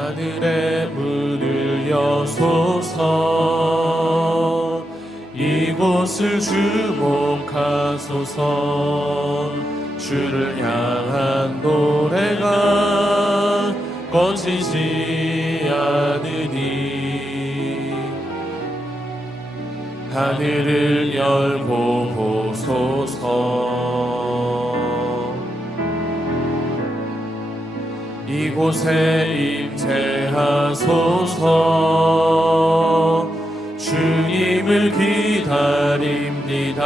하늘의 문을 여소서. 이곳을 주목하소서. 주를 향한 노래가 꺼지지 않으니 하늘을 열고 보소서. 이곳에 임재하소서. 주님을 기다립니다.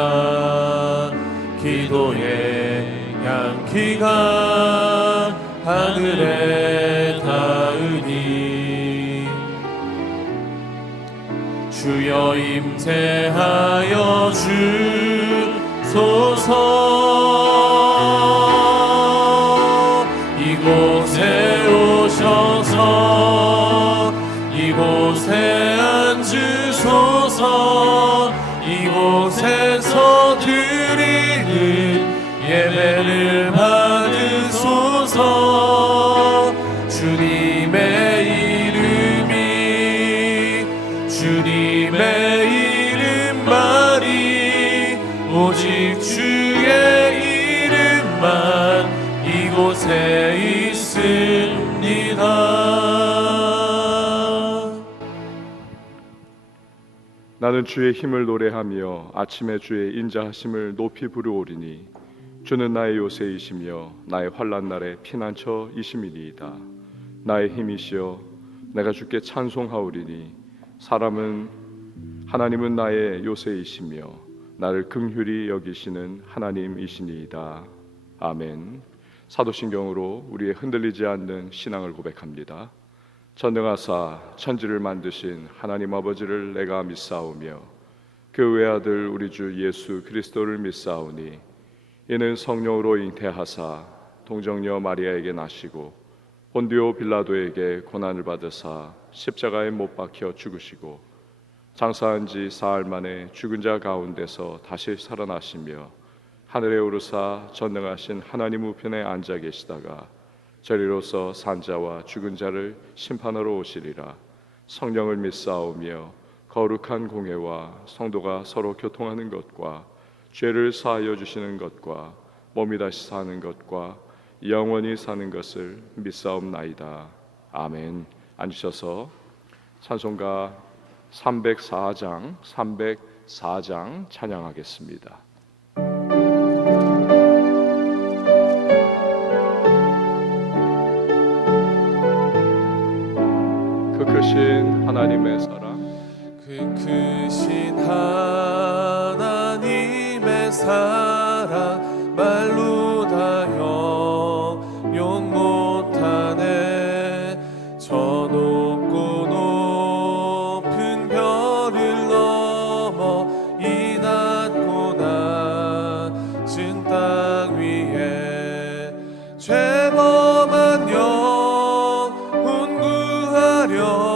기도의 양기가 하늘에 닿으니 주여 임재하여 주소서. 이곳에 오셔서 이곳에 앉으소서. 이곳에서 드리는 예배를 받으소서. 주님의 이름만이 오직 주의 이름만 이곳에 있습니다. 나는 주의 힘을 노래하며 아침에 주의 인자하심을 높이 부르오리니 주는 나의 요새이시며 나의 환난 날의 피난처이심이니이다. 나의 힘이시여 내가 주께 찬송하오리니 하나님은 나의 요새이시며 나를 긍휼히 여기시는 하나님이시니이다. 아멘. 사도신경으로 우리의 흔들리지 않는 신앙을 고백합니다. 전능하사 천지를 만드신 하나님 아버지를 내가 믿사오며 그 외아들 우리 주 예수 그리스도를 믿사오니 이는 성령으로 잉태하사 동정녀 마리아에게 나시고 본디오 빌라도에게 고난을 받으사 십자가에 못 박혀 죽으시고 장사한 지 사흘 만에 죽은 자 가운데서 다시 살아나시며 하늘에 오르사 전능하신 하나님 우편에 앉아 계시다가 저리로서 산자와 죽은 자를 심판하러 오시리라. 성령을 믿사오며 거룩한 공회와 성도가 서로 교통하는 것과 죄를 사하여 주시는 것과 몸이 다시 사는 것과 영원히 사는 것을 믿사옵나이다. 아멘. 앉으셔서 찬송가 304장 찬양하겠습니다. 그 크신 하나님의 사랑, 그 크신 하나님의 사랑 말로 다 형용 못하네. 저 높고 높은 별을 넘어 이 낮고 낮은 땅 위에 죄범한 영혼 구하려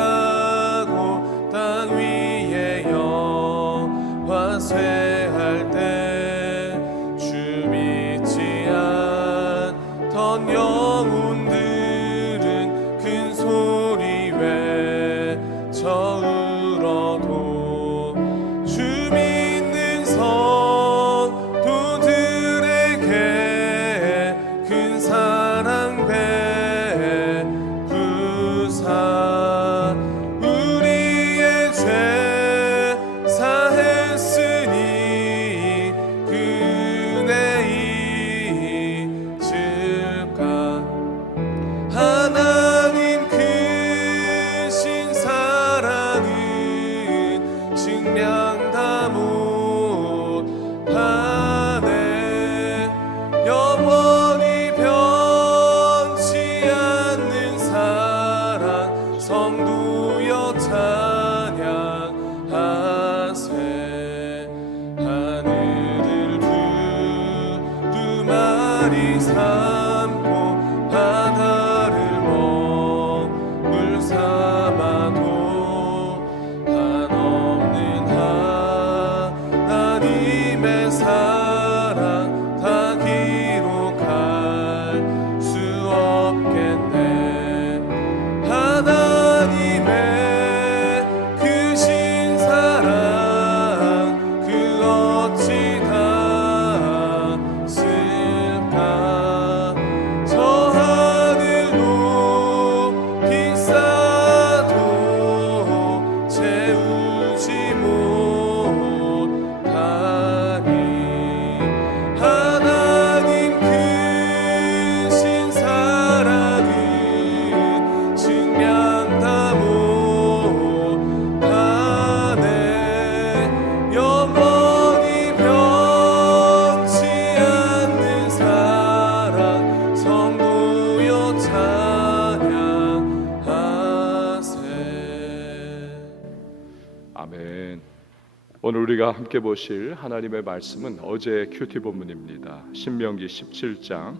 지나가고 땅 위에 영화 쇠할 때 주 믿지 않던 영혼들은 큰 소리 외쳐 울어도 주 믿는 성도들에게 큰 사랑 그네 잊을까. 삼고 바다를 먹물 삼아도 한없는 하나님의 사랑 다 기록할 수 없겠네. 하나님의 크신 사랑 그 어찌 닿았을까. 저 하늘 높이 쌓아도 채우지 못하니 하나님 크신 사랑은 증량 다 못하네. 영원히 변치 않는 사랑 성도여 찬양하세. 아멘. 오늘 우리가 함께 보실 하나님의 말씀은 어제 큐티 본문입니다. 신명기 17장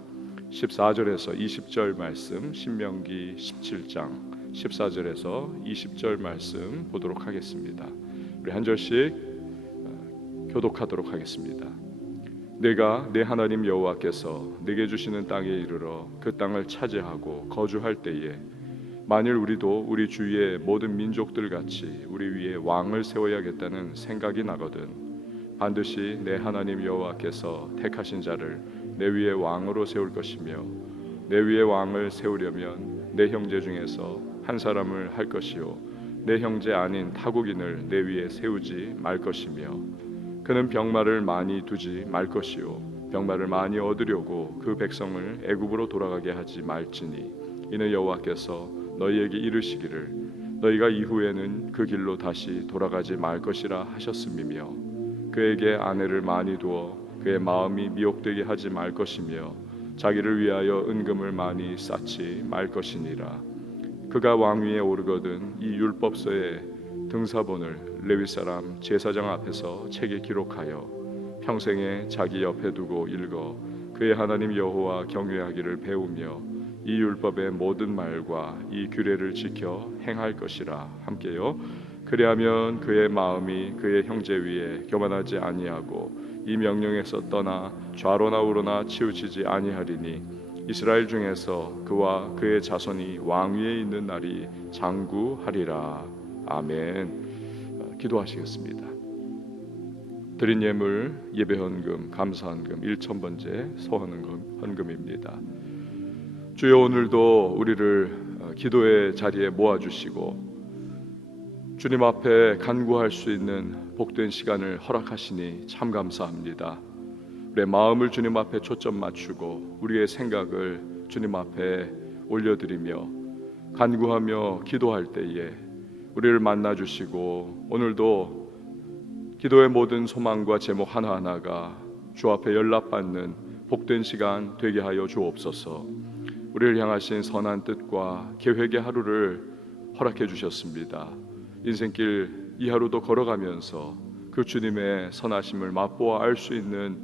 14절에서 20절 말씀, 신명기 17장 14절에서 20절 말씀 보도록 하겠습니다. 우리 한 절씩 교독하도록 하겠습니다. 내가 내 하나님 여호와께서 내게 주시는 땅에 이르러 그 땅을 차지하고 거주할 때에 만일 우리도 우리 주위의 모든 민족들 같이 우리 위에 왕을 세워야겠다는 생각이 나거든 반드시 내 하나님 여호와께서 택하신 자를 내 위에 왕으로 세울 것이며 내 위에 왕을 세우려면 내 형제 중에서 한 사람을 할 것이요 내 형제 아닌 타국인을 내 위에 세우지 말 것이며 그는 병마를 많이 두지 말 것이요 병마를 많이 얻으려고 그 백성을 애굽으로 돌아가게 하지 말지니 이는 여호와께서 너희에게 이르시기를 너희가 이후에는 그 길로 다시 돌아가지 말 것이라 하셨음이며 그에게 아내를 많이 두어 그의 마음이 미혹되게 하지 말 것이며 자기를 위하여 은금을 많이 쌓지 말 것이니라. 그가 왕위에 오르거든 이 율법서의 등사본을 레위 사람 제사장 앞에서 책에 기록하여 평생에 자기 옆에 두고 읽어 그의 하나님 여호와 경외하기를 배우며 이 율법의 모든 말과 이 규례를 지켜 행할 것이라. 함께요. 그리하면 그의 마음이 그의 형제 위에 교만하지 아니하고 이 명령에서 떠나 좌로나 우로나 치우치지 아니하리니 이스라엘 중에서 그와 그의 자손이 왕위에 있는 날이 장구하리라. 아멘. 기도하시겠습니다. 드린 예물 예배헌금 감사헌금 1,000번째 서헌금입니다. 주여 오늘도 우리를 기도의 자리에 모아주시고 주님 앞에 간구할 수 있는 복된 시간을 허락하시니 참 감사합니다. 우리의 마음을 주님 앞에 초점 맞추고 우리의 생각을 주님 앞에 올려드리며 간구하며 기도할 때에 우리를 만나주시고 오늘도 기도의 모든 소망과 제목 하나하나가 주 앞에 연락받는 복된 시간 되게 하여 주옵소서. 우리를 향하신 선한 뜻과 계획의 하루를 허락해 주셨습니다. 인생길 이 하루도 걸어가면서 그 주님의 선하심을 맛보아 알 수 있는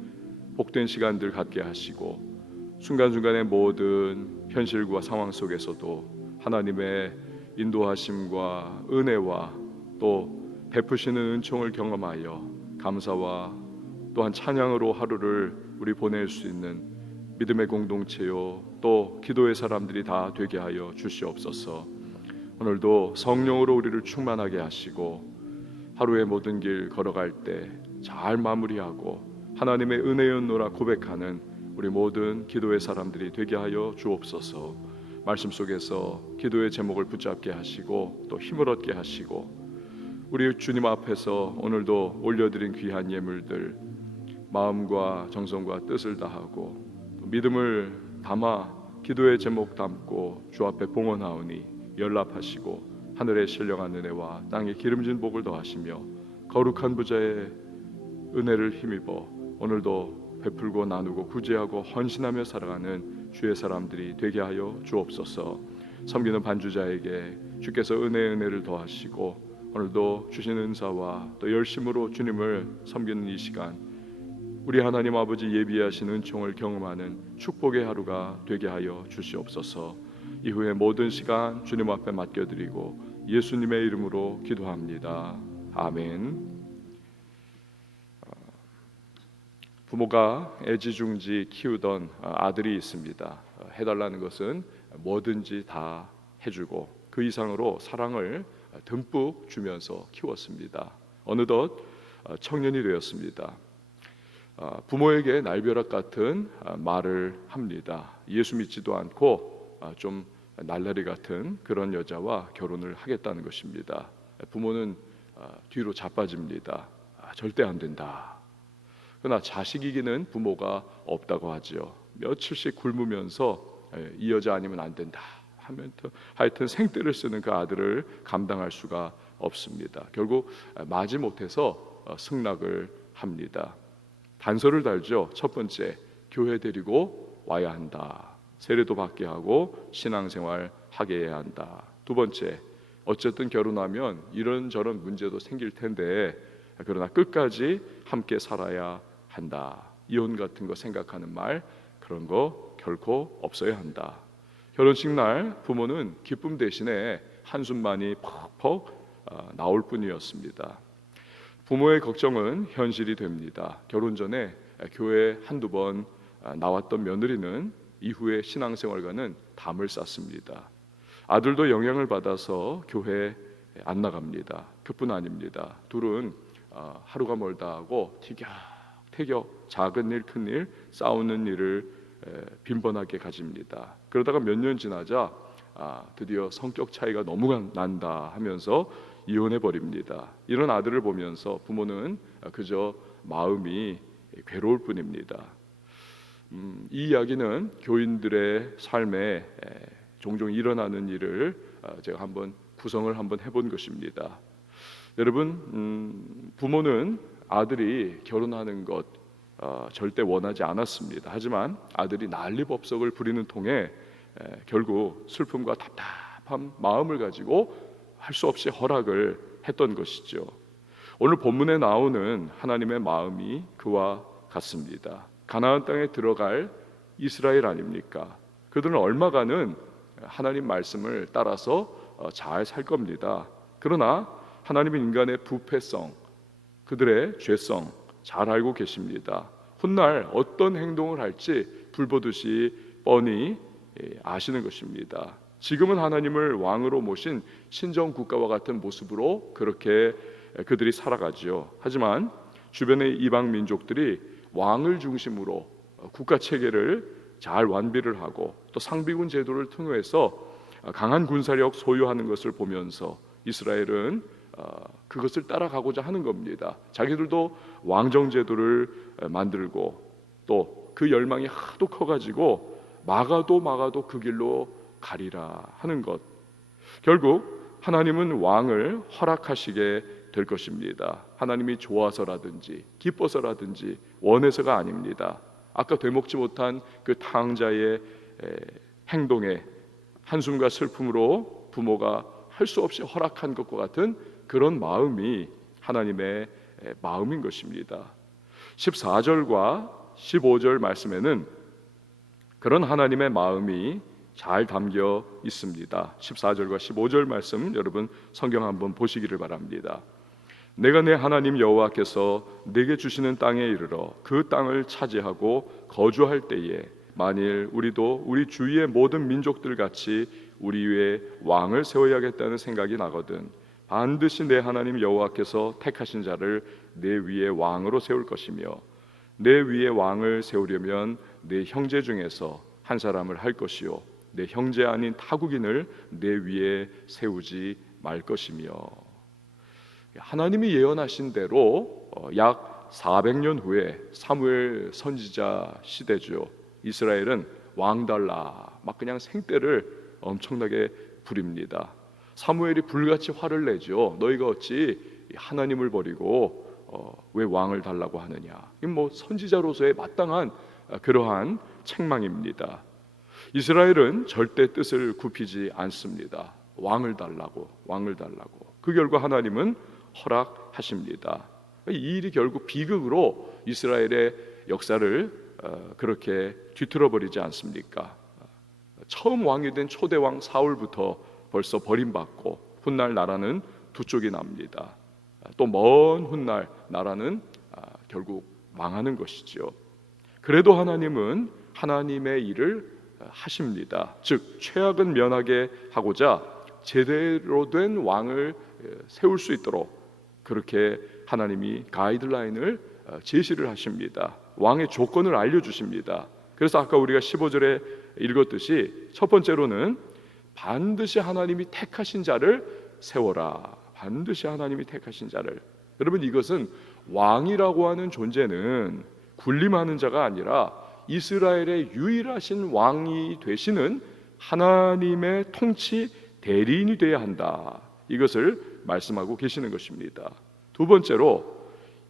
복된 시간들 갖게 하시고 순간순간의 모든 현실과 상황 속에서도 하나님의 인도하심과 은혜와 또 베푸시는 은총을 경험하여 감사와 또한 찬양으로 하루를 우리 보낼 수 있는 믿음의 공동체요 또 기도의 사람들이 다 되게 하여 주시옵소서. 오늘도 성령으로 우리를 충만하게 하시고 하루의 모든 길 걸어갈 때 잘 마무리하고 하나님의 은혜였노라 고백하는 우리 모든 기도의 사람들이 되게 하여 주옵소서. 말씀 속에서 기도의 제목을 붙잡게 하시고 또 힘을 얻게 하시고 우리 주님 앞에서 오늘도 올려드린 귀한 예물들 마음과 정성과 뜻을 다하고 믿음을 담아 기도의 제목 담고 주 앞에 봉헌하오니 연락하시고 하늘의 신령한 은혜와 땅의 기름진 복을 더하시며 거룩한 부자의 은혜를 힘입어 오늘도 베풀고 나누고 구제하고 헌신하며 살아가는 주의 사람들이 되게 하여 주옵소서. 섬기는 반주자에게 주께서 은혜를 더하시고 오늘도 주신 은사와 또 열심으로 주님을 섬기는 이 시간 우리 하나님 아버지 예비하신 은총을 경험하는 축복의 하루가 되게 하여 주시옵소서. 이후에 모든 시간 주님 앞에 맡겨드리고 예수님의 이름으로 기도합니다. 아멘. 부모가 애지중지 키우던 아들이 있습니다. 해달라는 것은 뭐든지 다 해주고 그 이상으로 사랑을 듬뿍 주면서 키웠습니다. 어느덧 청년이 되었습니다. 부모에게 날벼락 같은 말을 합니다. 예수 믿지도 않고 좀 날라리 같은 그런 여자와 결혼을 하겠다는 것입니다. 부모는 뒤로 자빠집니다. 절대 안 된다. 그러나 자식이기는 부모가 없다고 하죠. 며칠씩 굶으면서 이 여자 아니면 안 된다 하면 하여튼 생떼를 쓰는 그 아들을 감당할 수가 없습니다. 결국 마지못해서 승낙을 합니다. 단서를 달죠. 첫 번째, 교회 데리고 와야 한다. 세례도 받게 하고 신앙생활 하게 해야 한다. 두 번째, 어쨌든 결혼하면 이런저런 문제도 생길 텐데 그러나 끝까지 함께 살아야 한다. 이혼 같은 거 생각하는 말 그런 거 결코 없어야 한다. 결혼식 날 부모는 기쁨 대신에 한숨만이 퍽퍽 나올 뿐이었습니다. 부모의 걱정은 현실이 됩니다. 결혼 전에 교회 한두 번 나왔던 며느리는 이후에 신앙생활과는 담을 쌓습니다. 아들도 영향을 받아서 교회 안 나갑니다. 그뿐 아닙니다. 둘은 하루가 멀다 하고 티격태격 작은 일 큰 일 싸우는 일을 빈번하게 가집니다. 그러다가 몇 년 지나자 드디어 성격 차이가 너무 난다 하면서 이혼해 버립니다. 이런 아들을 보면서 부모는 그저 마음이 괴로울 뿐입니다. 이 이야기는 교인들의 삶에 종종 일어나는 일을 제가 한번 구성을 한번 해본 것입니다. 여러분, 부모는 아들이 결혼하는 것 절대 원하지 않았습니다. 하지만 아들이 난리법석을 부리는 통에 결국 슬픔과 답답한 마음을 가지고 할 수 없이 허락을 했던 것이죠. 오늘 본문에 나오는 하나님의 마음이 그와 같습니다. 가나안 땅에 들어갈 이스라엘 아닙니까? 그들은 얼마간은 하나님 말씀을 따라서 잘 살 겁니다. 그러나 하나님은 인간의 부패성, 그들의 죄성 잘 알고 계십니다. 훗날 어떤 행동을 할지 불보듯이 뻔히 아시는 것입니다. 지금은 하나님을 왕으로 모신 신정 국가와 같은 모습으로 그렇게 그들이 살아가지요. 하지만 주변의 이방 민족들이 왕을 중심으로 국가 체계를 잘 완비를 하고 또 상비군 제도를 통해서 강한 군사력 소유하는 것을 보면서 이스라엘은 그것을 따라가고자 하는 겁니다. 자기들도 왕정 제도를 만들고 또 그 열망이 하도 커가지고 막아도 그 길로 가리라 하는 것. 결국 하나님은 왕을 허락하시게 될 것입니다. 하나님이 좋아서라든지 기뻐서라든지 원해서가 아닙니다. 아까 되먹지 못한 그 탕자의 행동에 한숨과 슬픔으로 부모가 할 수 없이 허락한 것과 같은 그런 마음이 하나님의 마음인 것입니다. 14절과 15절 말씀에는 그런 하나님의 마음이 잘 담겨 있습니다. 14절과 15절 말씀 여러분 성경 한번 보시기를 바랍니다. 내가 내 하나님 여호와께서 내게 주시는 땅에 이르러 그 땅을 차지하고 거주할 때에 만일 우리도 우리 주위의 모든 민족들 같이 우리 위에 왕을 세워야겠다는 생각이 나거든 반드시 내 하나님 여호와께서 택하신 자를 내 위에 왕으로 세울 것이며 내 위에 왕을 세우려면 내 형제 중에서 한 사람을 할 것이요 내 형제 아닌 타국인을 내 위에 세우지 말 것이며. 하나님이 예언하신 대로 약 400년 후에 사무엘 선지자 시대죠. 이스라엘은 왕 달라 막 그냥 생떼를 엄청나게 부립니다. 사무엘이 불같이 화를 내죠. 너희가 어찌 하나님을 버리고 왜 왕을 달라고 하느냐. 이 뭐 선지자로서의 마땅한 그러한 책망입니다. 이스라엘은 절대 뜻을 굽히지 않습니다. 왕을 달라고. 그 결과 하나님은 허락하십니다. 이 일이 결국 비극으로 이스라엘의 역사를 그렇게 뒤틀어버리지 않습니까? 처음 왕이 된 초대왕 사울부터 벌써 버림받고 훗날 나라는 두 쪽이 납니다. 또 먼 훗날 나라는 결국 망하는 것이죠. 그래도 하나님은 하나님의 일을 하십니다. 즉 최악은 면하게 하고자 제대로 된 왕을 세울 수 있도록 그렇게 하나님이 가이드라인을 제시를 하십니다. 왕의 조건을 알려주십니다. 그래서 아까 우리가 15절에 읽었듯이 첫 번째로는 반드시 하나님이 택하신 자를 세워라. 반드시 하나님이 택하신 자를. 여러분, 이것은 왕이라고 하는 존재는 군림하는 자가 아니라 이스라엘의 유일하신 왕이 되시는 하나님의 통치 대리인이 되어야 한다. 이것을 말씀하고 계시는 것입니다. 두 번째로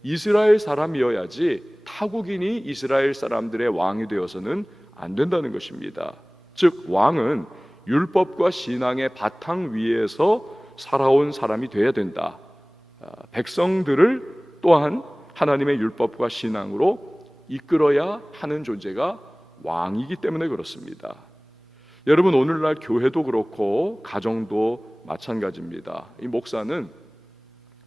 이스라엘 사람이어야지 타국인이 이스라엘 사람들의 왕이 되어서는 안 된다는 것입니다. 즉 왕은 율법과 신앙의 바탕 위에서 살아온 사람이 되어야 된다. 백성들을 또한 하나님의 율법과 신앙으로 이끌어야 하는 존재가 왕이기 때문에 그렇습니다. 여러분, 오늘날 교회도 그렇고 가정도 마찬가지입니다. 이 목사는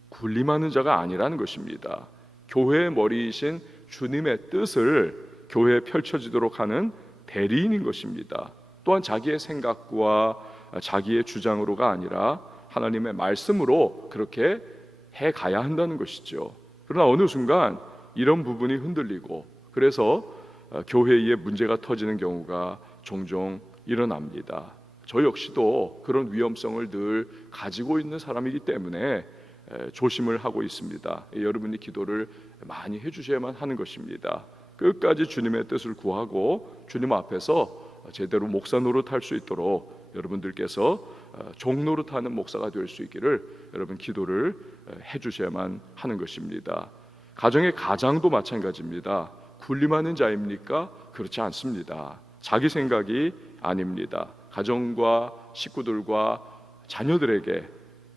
군림하는 자가 아니라는 것입니다. 교회의 머리이신 주님의 뜻을 교회에 펼쳐지도록 하는 대리인인 것입니다. 또한 자기의 생각과 자기의 주장으로가 아니라 하나님의 말씀으로 그렇게 해가야 한다는 것이죠. 그러나 어느 순간 이런 부분이 흔들리고 그래서 교회에 문제가 터지는 경우가 종종 일어납니다. 저 역시도 그런 위험성을 늘 가지고 있는 사람이기 때문에 조심을 하고 있습니다. 여러분이 기도를 많이 해주셔야만 하는 것입니다. 끝까지 주님의 뜻을 구하고 주님 앞에서 제대로 목사 노릇할 수 있도록 여러분들께서 종 노릇하는 목사가 될 수 있기를 여러분 기도를 해주셔야만 하는 것입니다. 가정의 가장도 마찬가지입니다. 군림하는 자입니까? 그렇지 않습니다. 자기 생각이 아닙니다. 가정과 식구들과 자녀들에게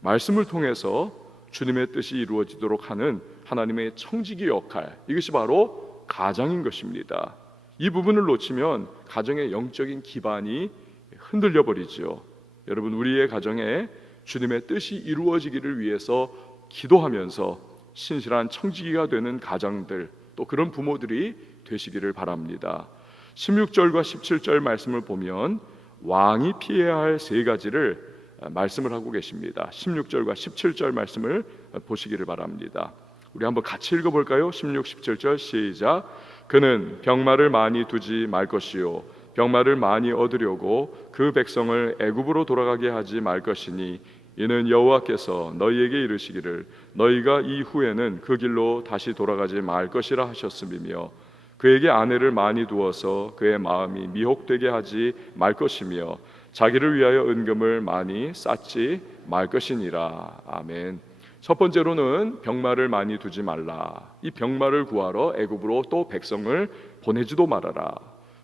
말씀을 통해서 주님의 뜻이 이루어지도록 하는 하나님의 청지기 역할, 이것이 바로 가장인 것입니다. 이 부분을 놓치면 가정의 영적인 기반이 흔들려 버리지요. 여러분, 우리의 가정에 주님의 뜻이 이루어지기를 위해서 기도하면서 신실한 청지기가 되는 가장들, 또 그런 부모들이 되시기를 바랍니다. 16절과 17절 말씀을 보면 왕이 피해야 할 세 가지를 말씀을 하고 계십니다. 16절과 17절 말씀을 보시기를 바랍니다. 우리 한번 같이 읽어볼까요? 16, 17절 시작. 그는 병마를 많이 두지 말 것이요 병마를 많이 얻으려고 그 백성을 애굽으로 돌아가게 하지 말 것이니 이는 여호와께서 너희에게 이르시기를 너희가 이후에는 그 길로 다시 돌아가지 말 것이라 하셨음이며 그에게 아내를 많이 두어서 그의 마음이 미혹되게 하지 말 것이며 자기를 위하여 은금을 많이 쌓지 말 것이니라. 아멘. 첫 번째로는 병마를 많이 두지 말라. 이 병마를 구하러 애굽으로 또 백성을 보내지도 말아라.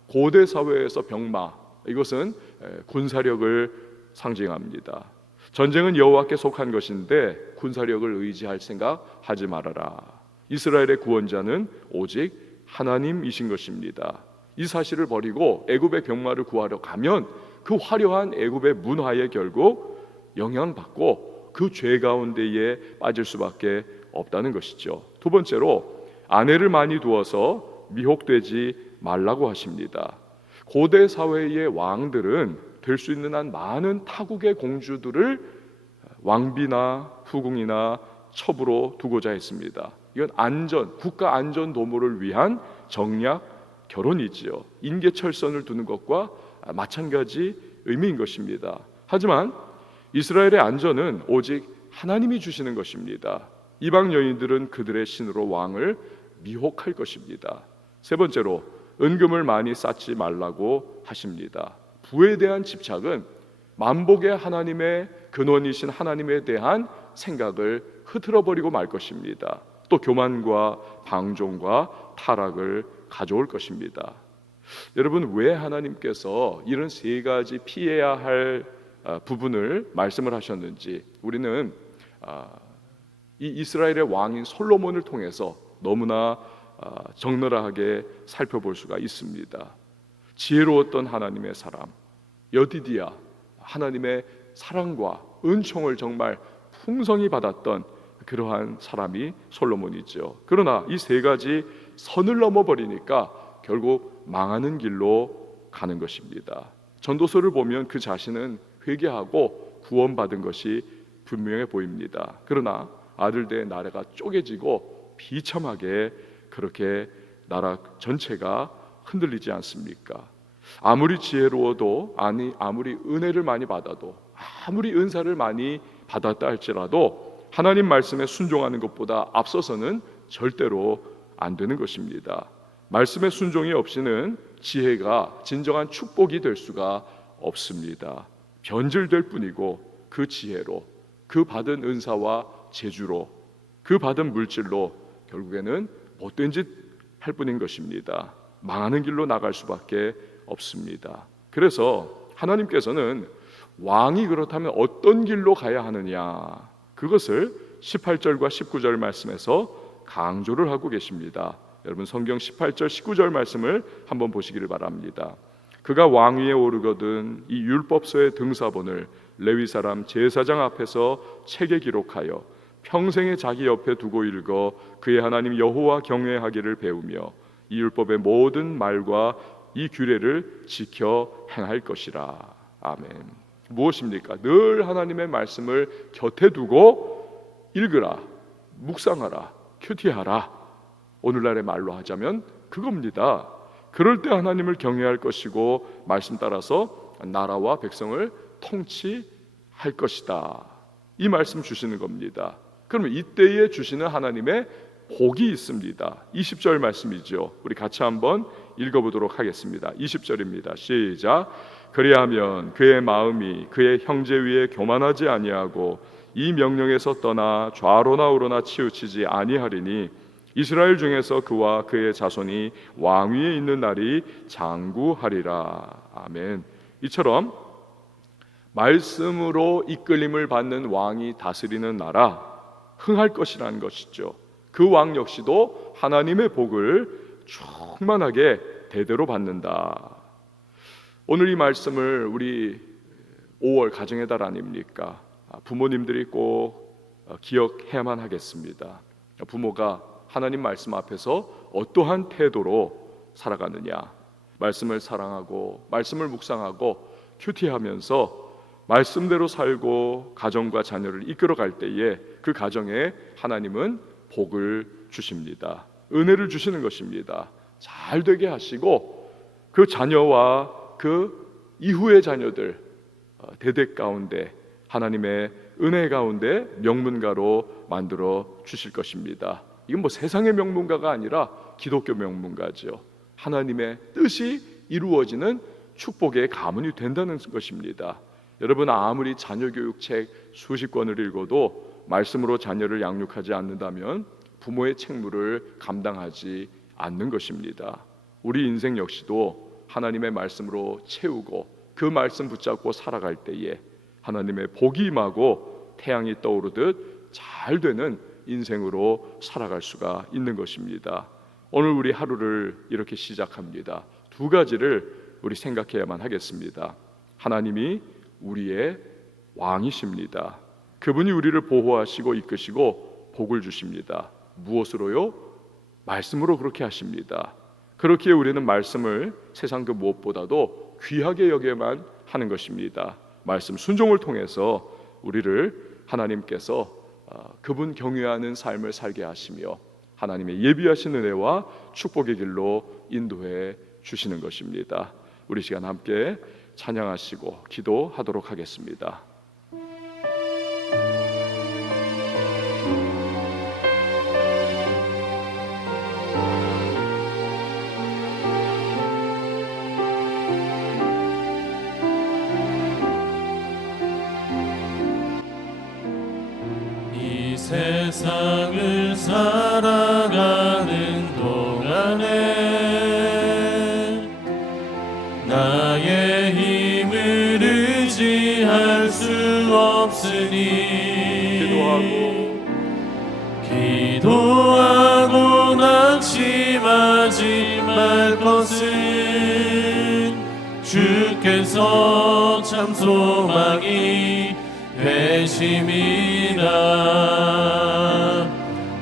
고대 사회에서 병마, 이것은 군사력을 상징합니다. 전쟁은 여호와께 속한 것인데 군사력을 의지할 생각 하지 말아라. 이스라엘의 구원자는 오직 하나님이신 것입니다. 이 사실을 버리고 애굽의 병마를 구하러 가면 그 화려한 애굽의 문화에 결국 영향받고 그 죄 가운데에 빠질 수밖에 없다는 것이죠. 두 번째로 아내를 많이 두어서 미혹되지 말라고 하십니다. 고대 사회의 왕들은 될 수 있는 한 많은 타국의 공주들을 왕비나 후궁이나 첩으로 두고자 했습니다. 이건 안전, 국가 안전 도모를 위한 정략 결혼이지요. 인계철선을 두는 것과 마찬가지 의미인 것입니다. 하지만 이스라엘의 안전은 오직 하나님이 주시는 것입니다. 이방 여인들은 그들의 신으로 왕을 미혹할 것입니다. 세 번째로 은금을 많이 쌓지 말라고 하십니다. 부에 대한 집착은 만복의 하나님의 근원이신 하나님에 대한 생각을 흐트러버리고 말 것입니다. 또 교만과 방종과 타락을 가져올 것입니다. 여러분, 왜 하나님께서 이런 세 가지 피해야 할 부분을 말씀을 하셨는지 우리는 이 이스라엘의 왕인 솔로몬을 통해서 너무나 적나라하게 살펴볼 수가 있습니다. 지혜로웠던 하나님의 사람 여디디야, 하나님의 사랑과 은총을 정말 풍성히 받았던 그러한 사람이 솔로몬이죠. 그러나 이 세 가지 선을 넘어버리니까 결국 망하는 길로 가는 것입니다. 전도서를 보면 그 자신은 회개하고 구원받은 것이 분명해 보입니다. 그러나 아들들의 나라가 쪼개지고 비참하게 그렇게 나라 전체가 흔들리지 않습니까? 아무리 지혜로워도, 아무리 은혜를 많이 받아도, 아무리 은사를 많이 받았다 할지라도 하나님 말씀에 순종하는 것보다 앞서서는 절대로 안 되는 것입니다. 말씀의 순종이 없이는 지혜가 진정한 축복이 될 수가 없습니다. 변질될 뿐이고, 그 지혜로, 그 받은 은사와 재주로, 그 받은 물질로 결국에는 못된 짓 할 뿐인 것입니다. 망하는 길로 나갈 수밖에 없습니다. 그래서 하나님께서는 왕이 그렇다면 어떤 길로 가야 하느냐, 그것을 18절과 19절 말씀에서 강조를 하고 계십니다. 여러분 성경 18절 19절 말씀을 한번 보시기를 바랍니다. 그가 왕위에 오르거든 이 율법서의 등사본을 레위 사람 제사장 앞에서 책에 기록하여 평생에 자기 옆에 두고 읽어 그의 하나님 여호와 경외하기를 배우며 이 율법의 모든 말과 이 규례를 지켜 행할 것이라. 아멘. 무엇입니까? 늘 하나님의 말씀을 곁에 두고 읽으라, 묵상하라, 큐티하라. 오늘날의 말로 하자면 그겁니다. 그럴 때 하나님을 경외할 것이고 말씀 따라서 나라와 백성을 통치할 것이다. 이 말씀 주시는 겁니다. 그러면 이때에 주시는 하나님의 복이 있습니다. 20절 말씀이죠. 우리 같이 한번 읽어보도록 하겠습니다. 20절입니다. 시작. 그리하면 그의 마음이 그의 형제 위에 교만하지 아니하고 이 명령에서 떠나 좌로나 우로나 치우치지 아니하리니 이스라엘 중에서 그와 그의 자손이 왕위에 있는 날이 장구하리라. 아멘. 이처럼 말씀으로 이끌림을 받는 왕이 다스리는 나라, 흥할 것이라는 것이죠. 그 왕 역시도 하나님의 복을 충만하게 대대로 받는다. 오늘 이 말씀을 우리 5월 가정의 달 아닙니까? 부모님들이 꼭 기억해야만 하겠습니다. 부모가 하나님 말씀 앞에서 어떠한 태도로 살아가느냐, 말씀을 사랑하고 말씀을 묵상하고 큐티하면서 말씀대로 살고 가정과 자녀를 이끌어갈 때에 그 가정에 하나님은 복을 주십니다. 은혜를 주시는 것입니다. 잘 되게 하시고 그 자녀와 그 이후의 자녀들 대대 가운데 하나님의 은혜 가운데 명문가로 만들어 주실 것입니다. 이건 뭐 세상의 명문가가 아니라 기독교 명문가죠. 하나님의 뜻이 이루어지는 축복의 가문이 된다는 것입니다. 여러분 아무리 자녀교육책 수십 권을 읽어도 말씀으로 자녀를 양육하지 않는다면 부모의 책무를 감당하지 않는 것입니다. 우리 인생 역시도 하나님의 말씀으로 채우고 그 말씀 붙잡고 살아갈 때에 하나님의 복이 임하고 태양이 떠오르듯 잘 되는 인생으로 살아갈 수가 있는 것입니다. 오늘 우리 하루를 이렇게 시작합니다. 두 가지를 우리 생각해야만 하겠습니다. 하나님이 우리의 왕이십니다. 그분이 우리를 보호하시고 이끄시고 복을 주십니다. 무엇으로요? 말씀으로 그렇게 하십니다. 그렇기에 우리는 말씀을 세상 그 무엇보다도 귀하게 여겨야만 하는 것입니다. 말씀 순종을 통해서 우리를 하나님께서 그분 경외하는 삶을 살게 하시며 하나님의 예비하신 은혜와 축복의 길로 인도해 주시는 것입니다. 우리 시간 함께 찬양하시고 기도하도록 하겠습니다. 이 세상을 살아가는 동안에 나의 힘을 의지할 수 없으니 기도하고 낙심하지 주께서 참 소망이 되심이라.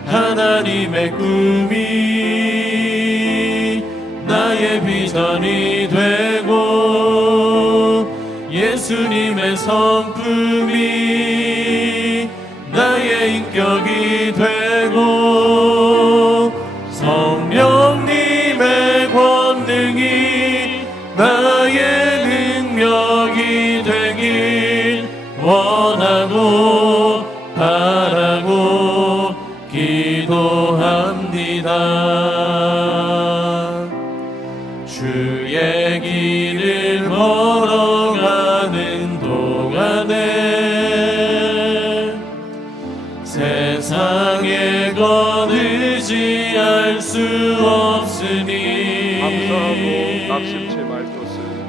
하나님의 꿈이 나의 비전이 되고 예수님의 성품이 나의 인격이 되고 성령님의 권능이 나의 능력이 되길 원하고 바라고 기도합니다. 주의 길을 걸어가는 동안에 세상의 것 의지할 수 없으니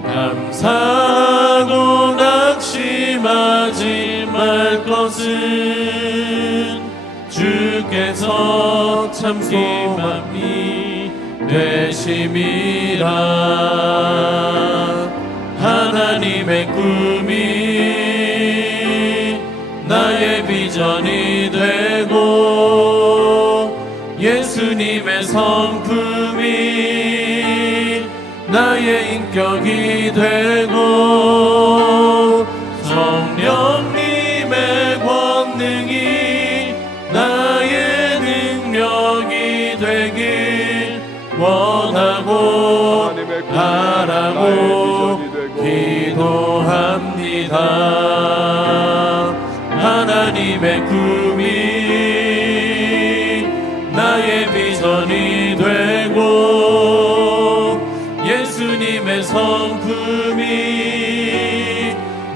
감사하고 낙심하지 말 것은 주께서 참 소망이 되심이라. 하나님의 꿈이 나의 비전이 되고 예수님의 성품이 나의 인격이 되고 성령님의 권능이 나의 능력이 되길 원하고 바라고 기도합니다. 하나님의 꿈이 나의 비전이 되고 예수님의 성품이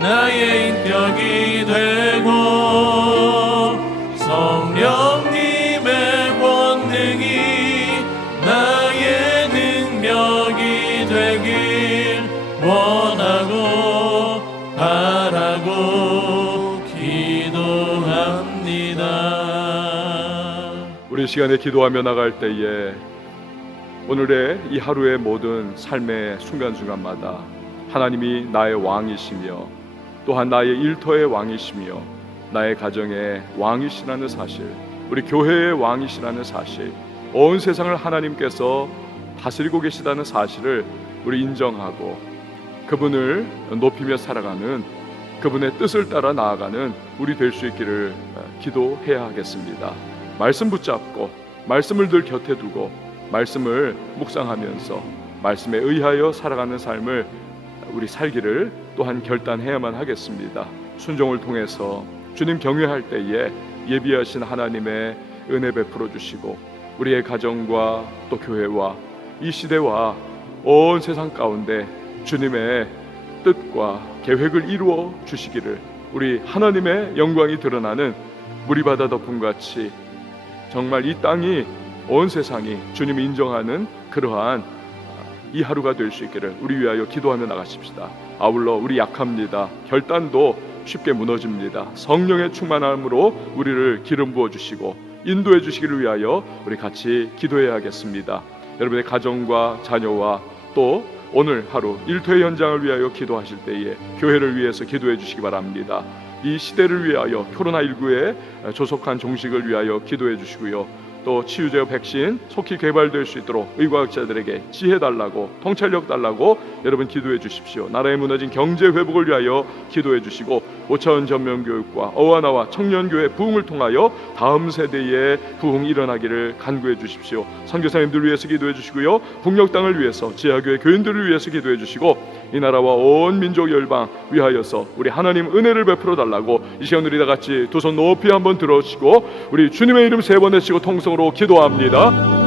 나의 인격이 되고 성령님의 권능이 나의 능력이 되길 원하고 바라고 기도합니다. 우리 시간에 기도하며 나갈 때에 오늘의 이 하루의 모든 삶의 순간순간마다 하나님이 나의 왕이시며 또한 나의 일터의 왕이시며 나의 가정의 왕이시라는 사실, 우리 교회의 왕이시라는 사실, 온 세상을 하나님께서 다스리고 계시다는 사실을 우리 인정하고 그분을 높이며 살아가는, 그분의 뜻을 따라 나아가는 우리 될 수 있기를 기도해야 하겠습니다. 말씀 붙잡고 말씀을 늘 곁에 두고 말씀을 묵상하면서 말씀에 의하여 살아가는 삶을 우리 살기를 또한 결단해야만 하겠습니다. 순종을 통해서 주님 경외할 때에 예비하신 하나님의 은혜 베풀어 주시고 우리의 가정과 또 교회와 이 시대와 온 세상 가운데 주님의 뜻과 계획을 이루어 주시기를, 우리 하나님의 영광이 드러나는 무리바다 덮음같이 정말 이 땅이, 온 세상이 주님이 인정하는 그러한 이 하루가 될 수 있기를 우리 위하여 기도하며 나가십시다. 아울러 우리 약합니다. 결단도 쉽게 무너집니다. 성령의 충만함으로 우리를 기름 부어 주시고 인도해 주시기를 위하여 우리 같이 기도해야겠습니다. 여러분의 가정과 자녀와 또 오늘 하루 일터의 현장을 위하여 기도하실 때에 교회를 위해서 기도해 주시기 바랍니다. 이 시대를 위하여 코로나19의 조속한 종식을 위하여 기도해 주시고요. 또 치유제와 백신 속히 개발될 수 있도록 의과학자들에게 지혜 달라고, 통찰력 달라고 여러분 기도해 주십시오. 나라의 무너진 경제 회복을 위하여 기도해 주시고 5차원 전면 교육과 어와나와 청년교회 부흥을 통하여 다음 세대의 부흥이 일어나기를 간구해 주십시오. 선교사님들 위해서 기도해 주시고요. 북녘 땅을 위해서 지하교회 교인들을 위해서 기도해 주시고 이 나라와 온 민족 열방 위하여서 우리 하나님 은혜를 베풀어 달라고 이 시간 우리 다 같이 두 손 높이 한번 들어주시고 우리 주님의 이름 세 번 외치고 통성으로 기도합니다.